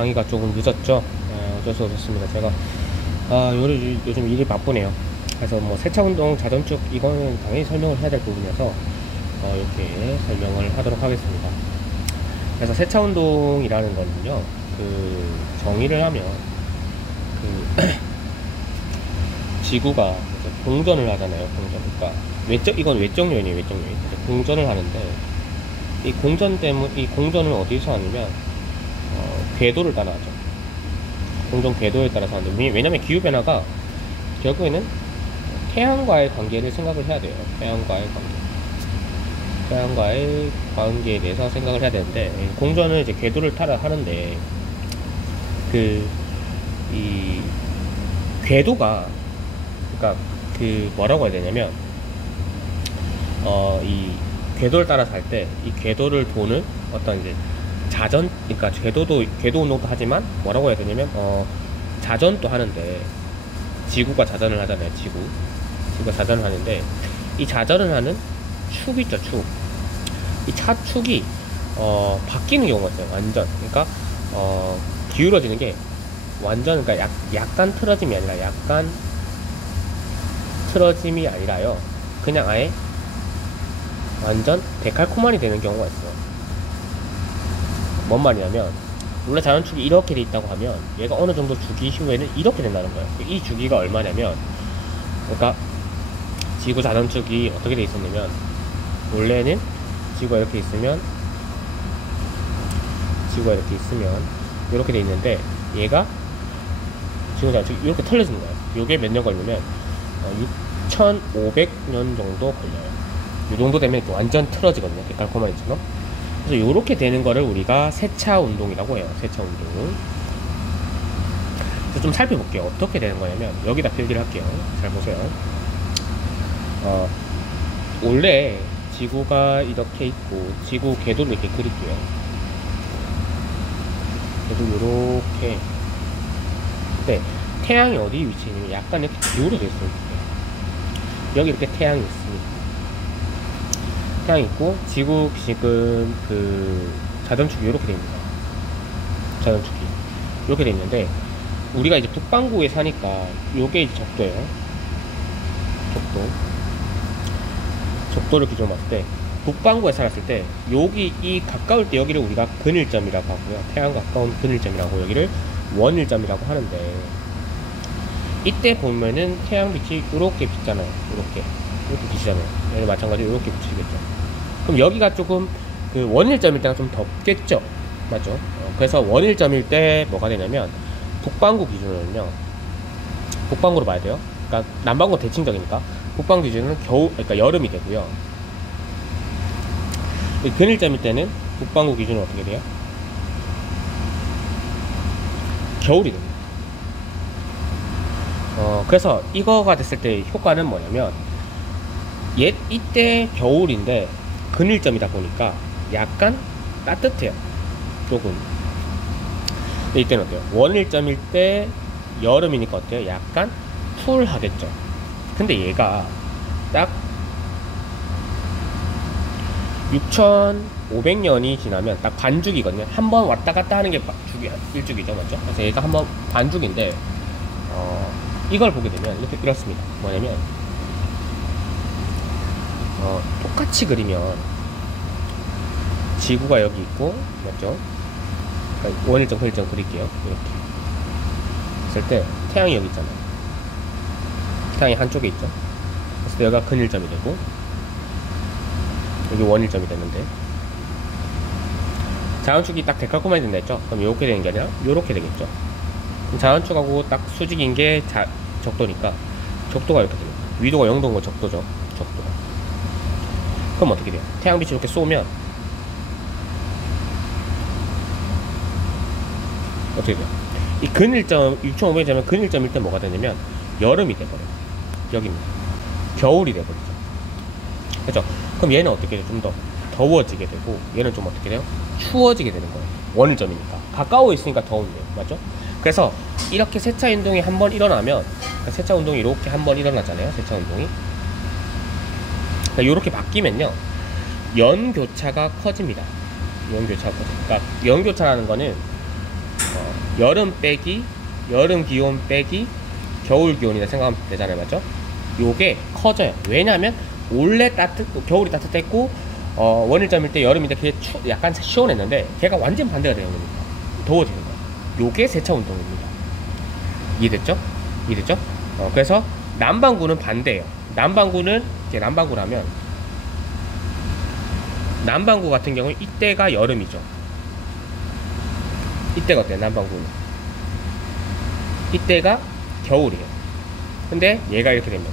강의가 조금 늦었죠. 어쩔 수 없었습니다. 제가 요즘 일이 바쁘네요. 그래서 뭐 세차 운동, 자전축 이거는 당연히 설명을 해야 될 부분이어서 이렇게 설명을 하도록 하겠습니다. 그래서 세차 운동이라는 거는요, 그 정의를 하면 그 지구가 이제 공전을 하잖아요. 그러니까 이건 외적 요인이에요. 외적 요인. 공전을 하는데 이 공전을 어디서 하냐면 궤도를 따라 하죠. 공전 궤도에 따라서 하는데, 왜냐면 기후변화가 결국에는 태양과의 관계를 생각을 해야 돼요. 태양과의 관계에 대해서 생각을 해야 되는데, 공전을 이제 궤도를 따라 하는데, 이 궤도가, 그러니까 뭐라고 해야 되냐면, 이 궤도를 따라서 할 때, 이 궤도를 도는 어떤 이제 그러니까 궤도 운동도 하지만 뭐라고 해야 되냐면, 자전도 하는데, 지구가 자전을 하잖아요. 지구가 자전을 하는데, 이 자전을 하는 축 있죠, 축. 이 차축이 바뀌는 경우가 있어요. 완전. 그러니까 기울어지는 게 완전, 그러니까 약간 틀어짐이 아니라요. 그냥 아예 완전 데칼코마니 되는 경우가 있어요. 뭔 말이냐면, 원래 자전축이 이렇게 돼 있다고 하면 얘가 어느 정도 주기 이후에는 이렇게 된다는 거예요. 이 주기가 얼마냐면, 그러니까 지구 자전축이 어떻게 돼 있었냐면, 원래는 지구가 이렇게 있으면 이렇게 돼 있는데, 얘가 지구 자전축이 이렇게 털려지는 거예요. 요게 몇 년 걸리면 6,500년 정도 걸려요. 이 정도 되면 완전 틀어지거든요. 데칼코마니처럼. 그래서 요렇게 되는 거를 우리가 세차 운동이라고 해요. 세차 운동. 그래서 좀 살펴볼게요. 어떻게 되는 거냐면, 여기다 필기를 할게요. 잘 보세요. 원래 지구가 이렇게 있고, 지구 궤도를 이렇게 그릴게요. 궤도 요렇게. 네, 태양이 어디 위치에 있냐면 약간 이렇게 기울어져 있어요. 여기 이렇게 태양이 있습니다. 태양이 있고, 지구 지금 자전축이 이렇게 돼 있습니다. 자전축이 이렇게 돼 있는데, 우리가 이제 북반구에 사니까 요게 이제 적도예요. 적도를 기준으로 봤을 때, 북반구에 살았을 때 여기 가까울 때 여기를 우리가 근일점이라고 하고요. 태양 가까운 근일점이라고, 여기를 원일점이라고 하는데, 이때 보면은 태양빛이 이렇게 비잖아요. 이렇게 비치잖아요. 얘는 마찬가지로 이렇게 비치겠죠. 그럼 여기가 조금 원일점일 때가 좀 덥겠죠. 맞죠? 그래서 원일점일 때 뭐가 되냐면, 북반구 기준으로는요, 북반구로 봐야 돼요. 그러니까 남반구 대칭적이니까 북반구 기준은 그러니까 여름이 되고요. 근일점일 때는 북반구 기준으로 어떻게 돼요? 겨울이 됩니다. 그래서 이거가 됐을 때 효과는 뭐냐면, 이때 겨울인데 근일점이다 보니까 약간 따뜻해요. 조금. 근데 이때는 어때요? 원일점일 때 여름이니까 어때요? 약간 쿨하겠죠. 근데 얘가 딱 6,500년이 지나면 딱 반죽이거든요. 한번 왔다 갔다 하는 게 일죽이죠. 맞죠? 그래서 얘가 한번 반죽인데, 이걸 보게 되면 이렇습니다. 뭐냐면, 똑같이 그리면 지구가 여기 있고, 맞죠? 그러니까 원일점, 근일점 그릴게요. 이렇게 했을 때 태양이 여기 있잖아요. 태양이 한쪽에 있죠. 그래서 여기가 근일점이 되고, 여기 원일점이 됐는데, 자전축이 딱 데칼코마니 된다 했죠. 그럼 이렇게 되는 게 아니라 이렇게 되겠죠. 자전축하고 딱 수직인 게 적도니까 적도가 이렇게 됩니다. 위도가 0도인 건 적도죠. 적도가. 그럼 어떻게 돼요? 태양빛이 이렇게 쏘면 어떻게 돼요? 이 근일점, 6,500점은 근일점일 때 뭐가 되냐면 여름이 돼버려요. 여기입니다. 겨울이 돼버리죠. 그렇죠? 그럼 얘는 어떻게 돼요? 좀 더 더워지게 되고, 얘는 좀 어떻게 돼요? 추워지게 되는 거예요. 원일점이니까. 가까워 있으니까 더운데요. 맞죠? 그래서 이렇게 세차 운동이 한번 일어나면, 그러니까 세차 운동이 이렇게 한번 일어나잖아요. 세차 운동이. 그러니까 이렇게 바뀌면요, 연교차가 커집니다. 연교차가 커져요. 그러니까 연교차라는 거는 여름 빼기 여름 기온 빼기 겨울 기온이라 생각하면 되잖아요. 맞죠? 요게 커져요. 왜냐면 원래 겨울이 따뜻했고 원일점일 때 여름인데 그게 약간 시원했는데 걔가 완전 반대가 되는 겁니다. 더워지는 거예요. 요게 세차 운동입니다. 이해됐죠? 이해됐죠? 그래서 남반구는 반대예요. 남반구는 이제 남반구라면 남반구 같은 경우는 이때가 여름이죠. 이때가 어때요? 남반구는 이때가 겨울이에요. 근데 얘가 이렇게 되면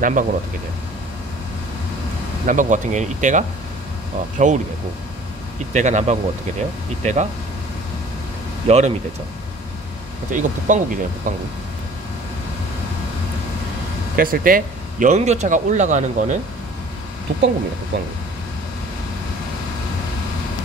남반구는 어떻게 돼요? 남반구 같은 경우는 이때가 겨울이 되고 이때가 남반구가 어떻게 돼요? 이때가 여름이 되죠. 그래서 이거 북반구 기준이에요. 북반구. 그랬을 때 연교차가 올라가는 거는 북반구입니다. 북반구.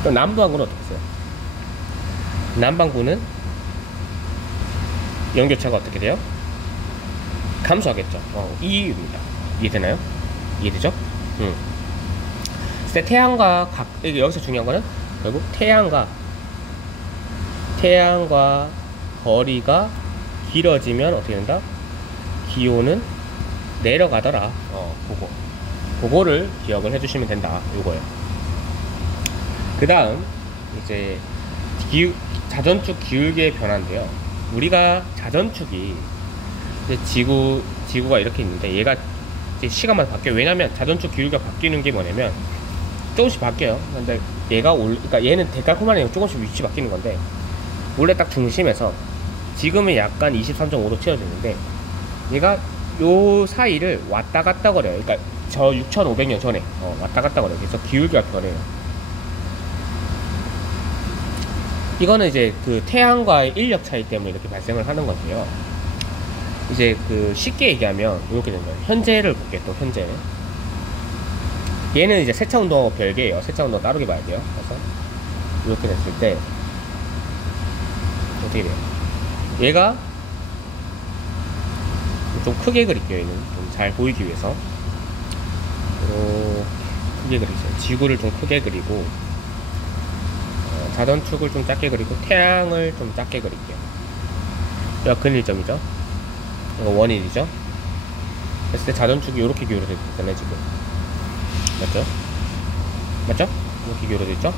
그럼 남반구는 어떻게 써요? 남반구는 연교차가 어떻게 돼요? 감소하겠죠. 이 이유입니다. 이해되나요? 이해되죠? 그래서 태양과 여기서 중요한 거는 결국 태양과 거리가 길어지면 어떻게 된다? 기온은 내려가더라. 그거를 기억을 해주시면 된다. 요거예요. 그 다음 이제 자전축 기울기의 변화인데요. 우리가 자전축이 이제 지구가 이렇게 있는데 얘가 이제 시간마다 바뀌어요. 왜냐면 자전축 기울기가 바뀌는 게 뭐냐면 조금씩 바뀌어요. 근데 그러니까 얘는 데칼코마니는 조금씩 위치 바뀌는 건데 원래 딱 중심에서 지금은 약간 23.5도 튀어지는데 얘가 요 사이를 왔다 갔다 거려요. 그러니까 저 6,500년 전에 왔다 갔다 거려요. 그래서 기울기가 변해요. 이거는 이제 그 태양과의 인력 차이 때문에 이렇게 발생을 하는 건데요. 이제 그 쉽게 얘기하면 이렇게 되는 거예요. 현재를 볼게요. 또 현재. 얘는 이제 세차 운동하고 별개예요. 세차 운동 따르게 봐야 돼요. 그래서 이렇게 됐을 때 어떻게 돼요? 얘가 좀 크게 그릴게요. 얘는 좀 잘 보이기 위해서 크게 그리세요. 지구를 좀 크게 그리고 자전축을 좀 작게 그리고 태양을 좀 작게 그릴게요. 여기가 근일점이죠. 이거 원일이죠. 그랬을 때 자전축이 이렇게 기울어져 있잖아요. 지금 맞죠? 맞죠? 이렇게 기울어져 있죠?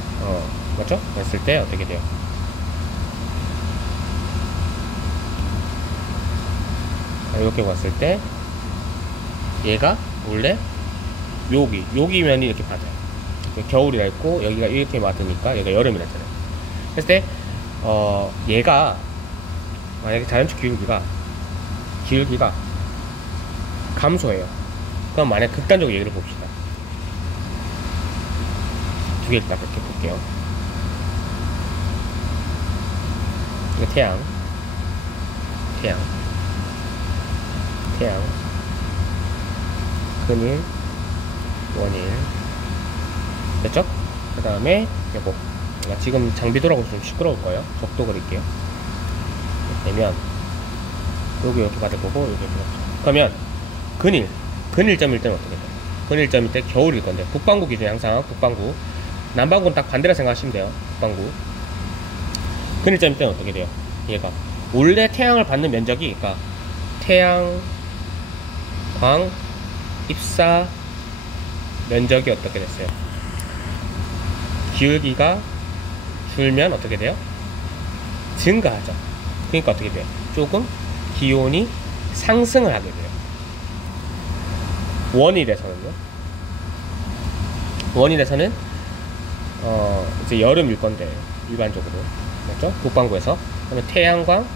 맞죠? 그랬을 때 어떻게 돼요? 이렇게 봤을 때 얘가 원래 여기 면이 이렇게 맞아요. 겨울이라 했고 여기가 이렇게 맞으니까 여기가 여름이라 했잖아요. 그랬을 때 얘가 만약에 자전축 기울기가 감소해요. 그럼 만약 극단적으로 얘기를 봅시다. 두 개를 딱 이렇게 볼게요. 이거 태양 근일 원일 됐죠? 그 다음에 요거 지금 장비 돌아가서 좀 시끄러울 거예요. 적도 그릴게요. 되면 여기 이렇게 받을 거고 여기 이렇게 받죠. 그러면 근일점일 때는 어떻게 돼요? 근일점일 때 겨울일 건데 북반구 기준에 항상 북반구 남반구는 딱 반대라 생각하시면 돼요. 북반구 근일점일 때는 어떻게 돼요? 얘가 원래 태양을 받는 면적이 그러니까 태양광 입사 면적이 어떻게 됐어요? 기울기가 줄면 어떻게 돼요? 증가하죠. 그러니까 어떻게 돼요? 조금 기온이 상승을 하게 돼요. 원일에서는 이제 여름일 건데 일반적으로 맞죠? 북반구에서 그러면 태양광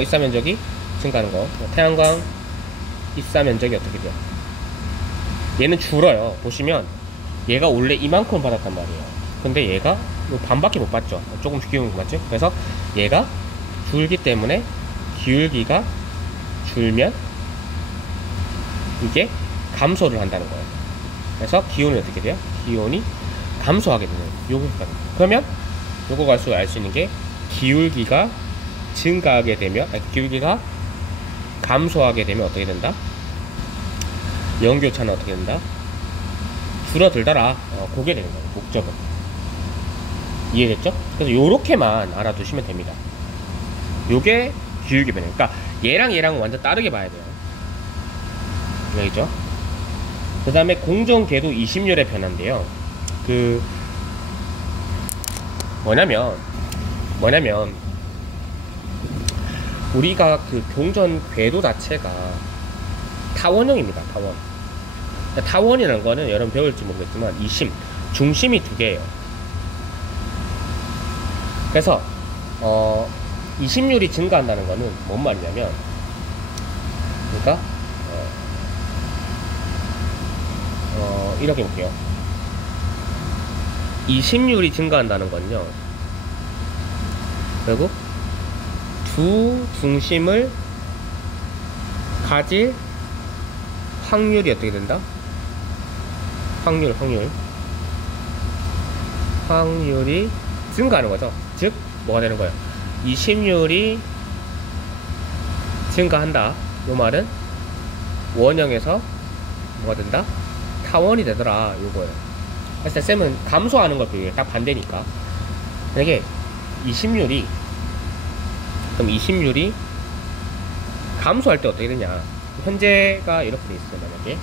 입사 면적이 증가하는 거. 태양광 입사 면적이 어떻게 돼요? 얘는 줄어요. 보시면 얘가 원래 이만큼 받았단 말이에요. 근데 얘가 반밖에 못 받죠. 조금씩 기울는 거 맞죠? 그래서 얘가 줄기 때문에 기울기가 줄면 이게 감소를 한다는 거예요. 그래서 기온이 어떻게 돼요? 기온이 감소하게 되는 요거니까. 그러면 요거 갈수록 알 수 있는 게 기울기가 증가하게 되면 기울기가 감소하게 되면 어떻게 된다? 연교차는 어떻게 된다? 줄어들더라. 그게 되는 거예요. 목적은. 이해됐죠? 그래서 요렇게만 알아두시면 됩니다. 요게 기울기 변형. 그러니까 얘랑 얘랑은 완전 다르게 봐야 돼요. 알겠죠? 그 다음에 공정궤도 20율의 변화인데요. 뭐냐면 우리가 그 공전 궤도 자체가 타원형입니다. 타원이라는 거는 여러분 배울지 모르겠지만 중심이 두 개예요. 그래서 20율이 증가한다는 거는 뭔 말이냐면, 그러니까 이렇게 볼게요. 20율이 증가한다는 건요, 결국 두 중심을 가질 확률이 어떻게 된다? 확률이 증가하는 거죠. 즉 뭐가 되는 거예요? 20율이 증가한다. 요 말은 원형에서 뭐가 된다? 타원이 되더라. 요거예요. 그래서 쌤은 감소하는 걸 비교해. 딱 반대니까. 만약에 20율이 감소할 때 어떻게 되냐? 현재가 이렇게 돼 있어요. 만약에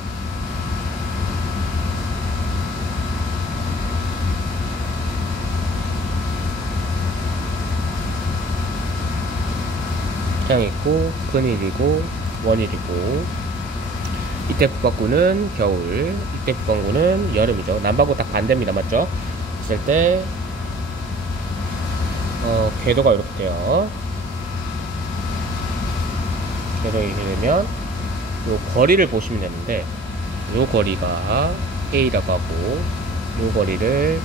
태양 있고 근일이고 원일이고, 이때 북반구는 겨울, 이때 북반구는 여름이죠. 남반구 딱 반대입니다. 맞죠? 있을 때 궤도가 이렇게 돼요. 궤도가 이렇게 되면 요 거리를 보시면 되는데, 요 거리가 A라고 하고 요 거리를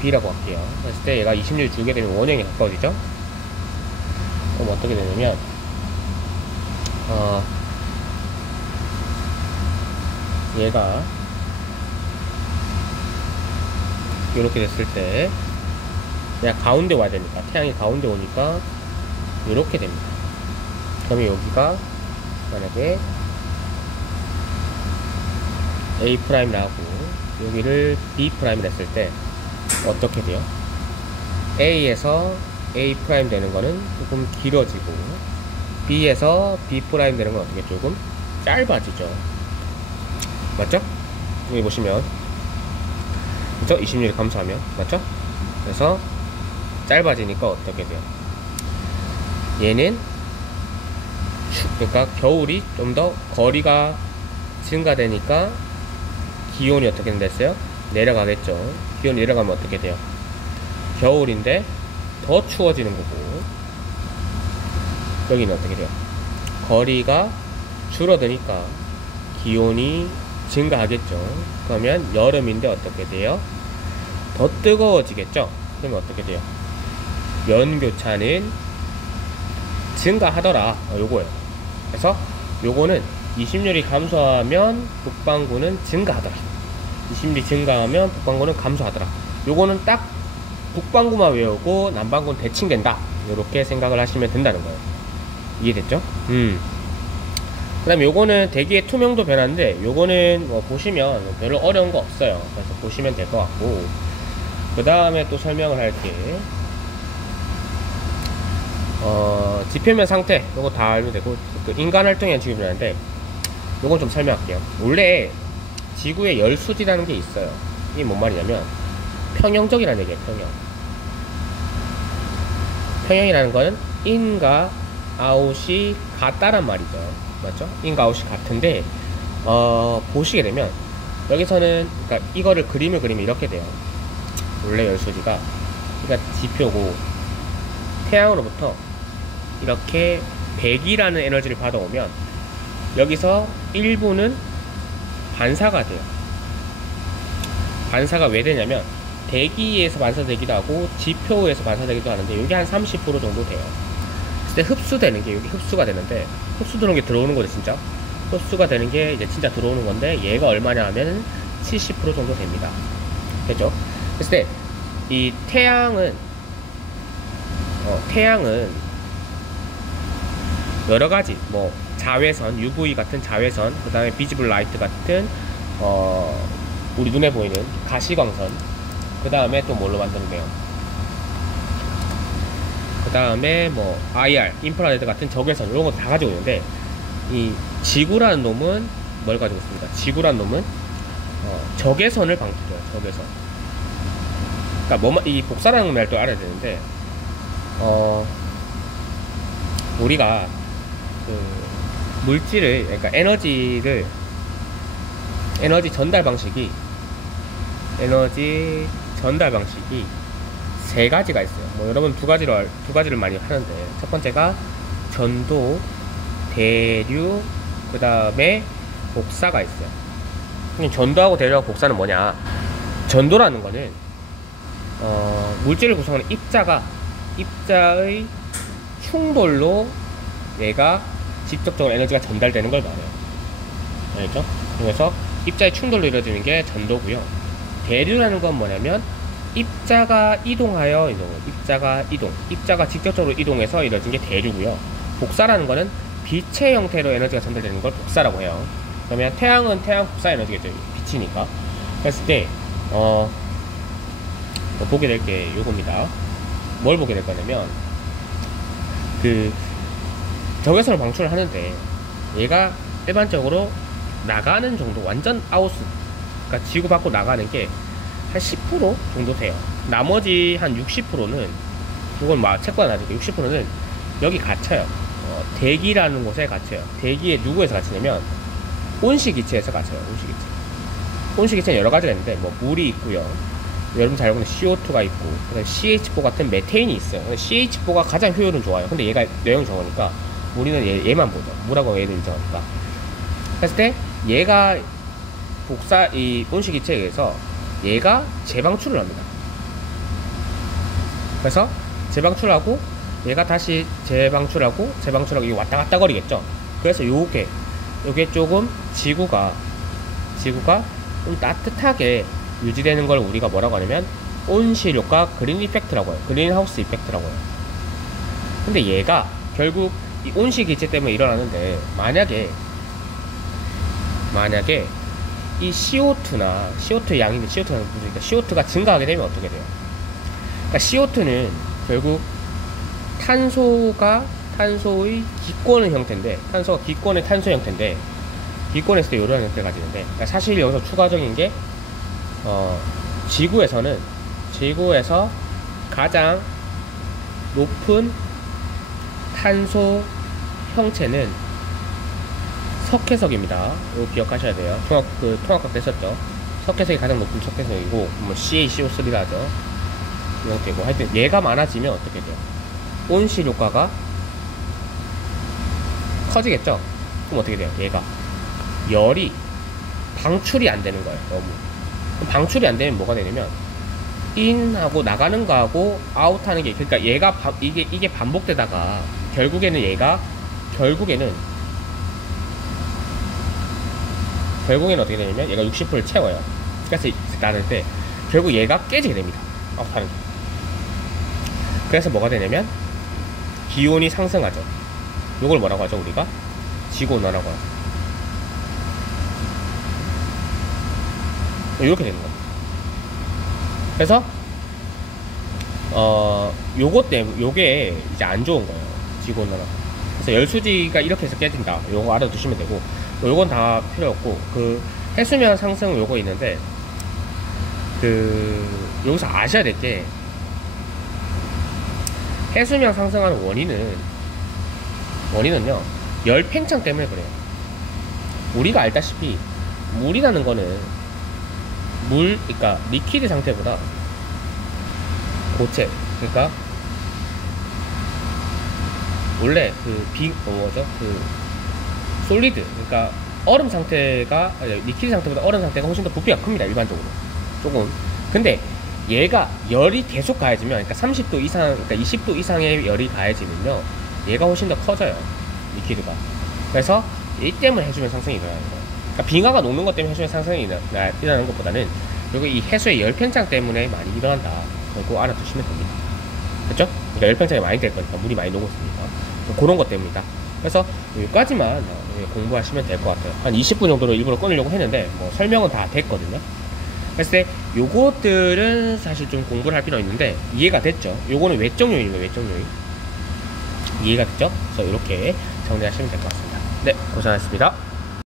B라고 할게요. 그랬을 때 얘가 20를 주게 되면 원형에 가까워지죠? 그럼 어떻게 되냐면 얘가 이렇게 됐을 때 내가 가운데 와야 되니까, 태양이 가운데 오니까 이렇게 됩니다. 그러면 여기가 만약에 A'라고 여기를 B'을 했을 때 어떻게 돼요? A에서 A' 되는 거는 조금 길어지고, B에서 B' 되는 건 어떻게 조금 짧아지죠. 맞죠? 여기 보시면, 그죠? 20율이 감소하면, 맞죠? 그래서 짧아지니까 어떻게 돼요? 얘는 그러니까 겨울이 좀 더 거리가 증가되니까 기온이 어떻게 됐어요? 내려가겠죠. 기온이 내려가면 어떻게 돼요? 겨울인데 더 추워지는 거고, 여기는 어떻게 돼요? 거리가 줄어드니까 기온이 증가하겠죠. 그러면 여름인데 어떻게 돼요? 더 뜨거워지겠죠. 그러면 어떻게 돼요? 연교차는 증가하더라. 요거예요. 그래서 요거는 20율이 감소하면 북반구는 증가하더라. 20율이 증가하면 북반구는 감소하더라. 요거는 딱 북반구만 외우고 남반구는 대칭 된다. 요렇게 생각을 하시면 된다는 거예요. 이해됐죠? 그 다음에 요거는 대기의 투명도 변화인데, 요거는 뭐 보시면 별로 어려운 거 없어요. 그래서 보시면 될 것 같고, 그 다음에 또 설명을 할게. 지표면 상태, 요거 다 알면 되고, 그 인간 활동의 지구 변화인데, 요건 좀 설명할게요. 원래 지구에 열수지라는 게 있어요. 이게 뭔 말이냐면 평형적이라는 얘기예요. 평형이라는 거는 인과 아웃이 같다란 말이죠. 맞죠? 인과 아웃이 같은데, 보시게 되면 여기서는, 그러니까 이거를 그림을 그리면 이렇게 돼요. 원래 열수지가, 그러니까 지표고, 태양으로부터 이렇게 100이라는 에너지를 받아오면 여기서 일부는 반사가 돼요. 반사가 왜 되냐면 대기에서 반사되기도 하고 지표에서 반사되기도 하는데, 여기 한 30% 정도 돼요. 그때 흡수되는 게, 여기 흡수가 되는데, 흡수되는 게 들어오는 거죠. 진짜 흡수가 되는 게 이제 진짜 들어오는 건데, 얘가 얼마냐 하면 70% 정도 됩니다. 됐죠? 그랬을 때 이 태양은 여러가지 뭐 자외선, UV 같은 자외선, 그 다음에 비지블 라이트 같은 우리 눈에 보이는 가시광선, 그 다음에 또 뭘로 만드는 거예요? 그 다음에 뭐 IR, 인프라레드 같은 적외선 이런 거 다 가지고 있는데, 이 지구라는 놈은 뭘 가지고 있습니까? 지구라는 놈은 적외선을 방출해요. 적외선. 그러니까 이 복사라는 말도 알아야 되는데, 우리가 그 물질을, 그러니까 에너지 전달 방식이 세 가지가 있어요. 뭐 여러분 두 가지를 많이 하는데, 첫 번째가 전도, 대류, 그 다음에 복사가 있어요. 전도하고 대류하고 복사는 뭐냐? 전도라는 거는 물질을 구성하는 입자의 충돌로 얘가 직접적으로 에너지가 전달되는 걸 말해요. 알죠? 그래서 입자의 충돌로 이루어지는 게 전도고요. 대류라는 건 뭐냐면 입자가 입자가 직접적으로 이동해서 이루어진 게 대류고요. 복사라는 거는 빛의 형태로 에너지가 전달되는 걸 복사라고 해요. 그러면 태양은 태양 복사 에너지겠죠. 빛이니까. 그랬을 때 보게 될 게 요겁니다. 뭘 보게 될 거냐면, 그 적외선을 방출을 하는데 얘가 일반적으로 나가는 정도, 완전 아웃, 그러니까 지구 밖으로 나가는 게 한 10% 정도 돼요. 나머지 한 60%는, 이건 책보다 낮은데 60%는 여기 갇혀요. 대기라는 곳에 갇혀요. 대기에 누구에서 갇히냐면 온실기체에서 갇혀요. 온실기체는 여러 가지가 있는데, 뭐 물이 있고요, 여러분 잘 알고 있는 CO2가 있고, 그다음에 CH4 같은 메테인이 있어요. CH4가 가장 효율은 좋아요. 근데 얘가 내용 적으니까 우리는 얘만 보죠. 물하고 얘를 인정하니까. 그랬을 때 얘가 이 온실기체에 의해서 얘가 재방출을 합니다. 그래서 재방출하고 얘가 다시 재방출하고 이게 왔다 갔다 거리겠죠. 그래서 요게 조금 지구가 좀 따뜻하게 유지되는 걸 우리가 뭐라고 하냐면 온실효과, 그린 이펙트라고 해요. 그린하우스 이펙트라고 해요. 근데 얘가 결국 이 온실기체 때문에 일어나는데, 만약에 이 CO2의 양인데, CO2가 증가하게 되면 어떻게 돼요? 그러니까 CO2는 결국 탄소의 기권의 형태인데, 탄소가 기권의 탄소 형태인데, 기권했을 때 이런 형태를 가지는데, 그러니까 사실 여기서 추가적인 게 지구에서 가장 높은 탄소 형체는 석회석입니다. 이거 기억하셔야 돼요. 통합각 됐었죠. 석회석이 가장 높은 석회석이고, 뭐 CaCO3라 하죠. 이 형태고, 하여튼 얘가 많아지면 어떻게 돼요? 온실 효과가 커지겠죠. 그럼 어떻게 돼요? 얘가 열이 방출이 안 되는 거예요. 너무. 방출이 안 되면 뭐가 되냐면, 인하고 나가는 거하고 아웃하는 게, 그러니까 이게 반복되다가 결국에는 어떻게 되냐면 얘가 60%를 채워요. 그래서 나눌 때 결국 얘가 깨지게 됩니다. 아웃하는 게. 그래서 뭐가 되냐면 기온이 상승하죠. 이걸 뭐라고 하죠? 우리가 지구온난화라고 하죠. 이렇게 되는 겁니다. 그래서 요게 이제 안 좋은 거예요. 지구온난화. 그래서 열수지가 이렇게 해서 깨진다. 요거 알아두시면 되고, 요건 다 필요 없고, 그 해수면 상승 요거 있는데, 여기서 아셔야 될 게, 해수면 상승하는 원인은요, 열 팽창 때문에 그래요. 우리가 알다시피 물이라는 거는 그러니까 리퀴드 상태보다 고체, 그러니까 원래 솔리드, 그러니까 리퀴드 상태보다 얼음 상태가 훨씬 더 부피가 큽니다. 일반적으로 조금. 근데 얘가 열이 계속 가해지면, 그러니까 30도 이상, 그러니까 20도 이상의 열이 가해지면요, 얘가 훨씬 더 커져요. 리퀴드가. 그래서 이 때문에 해수면 상승이 일어나는 거예요. 그러니까 빙하가 녹는 것 때문에 해수면 상승이 일어나는 것보다는 여기 이 해수의 열 팽창 때문에 많이 일어난다. 그거 알아두시면 됩니다. 그렇죠? 그러니까 열 팽창이 많이 될 거니까, 물이 많이 녹았으니까. 그런 것 때문이다. 그래서 여기까지만 공부하시면 될 것 같아요. 한 20분 정도로 일부러 끊으려고 했는데 뭐 설명은 다 됐거든요. 그랬을 때 요것들은 사실 좀 공부를 할 필요가 있는데, 이해가 됐죠? 요거는 외적 요인이에요. 외적 요인. 이해가 됐죠? 그래서 이렇게 정리하시면 될 것 같습니다. 네, 고생하셨습니다.